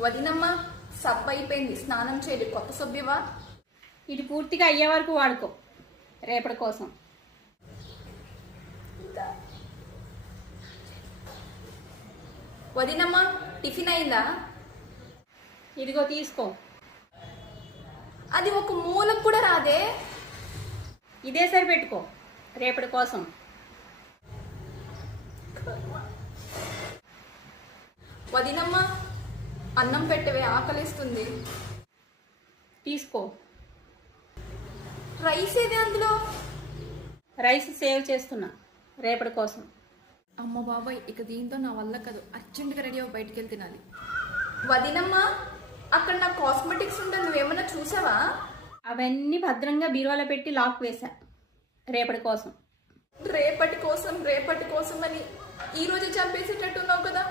వదినమ్మ, సబ్బు అయిపోయింది, స్నానం చేయాలి. కొత్త సబ్బివా? ఇది పూర్తిగా అయ్యే వరకు వాడుకో, రేపటి కోసం. వదినమ్మ, టిఫిన్ అయిందా? ఇదిగో తీసుకో. అది ఒక మూలకు కూడా రాదే. ఇదే సరిపెట్టుకో, రేపటి కోసం. వదినమ్మ, అన్నం పెట్టవే, ఆకలిస్తుంది. తీసుకో. రైస్ ఏది అందులో? రైస్ సేవ్ చేస్తున్నా, రేపటి కోసం. అమ్మ బాబాయ్, ఇక దీంతో నా వల్ల కాదు. అర్జెంటుగా రెడీ అవ్వ, బయటికి వెళ్ళి తినాలి. వదినమ్మ, అక్కడ నా కాస్మెటిక్స్ ఉంటుంది, నువ్వేమన్నా చూసావా? అవన్నీ భద్రంగా బీరువాలో పెట్టి లాక్ వేసా, రేపటి కోసం. రేపటి కోసం రేపటి కోసం అని ఈ రోజు చంపేసేటట్టున్నావు కదా.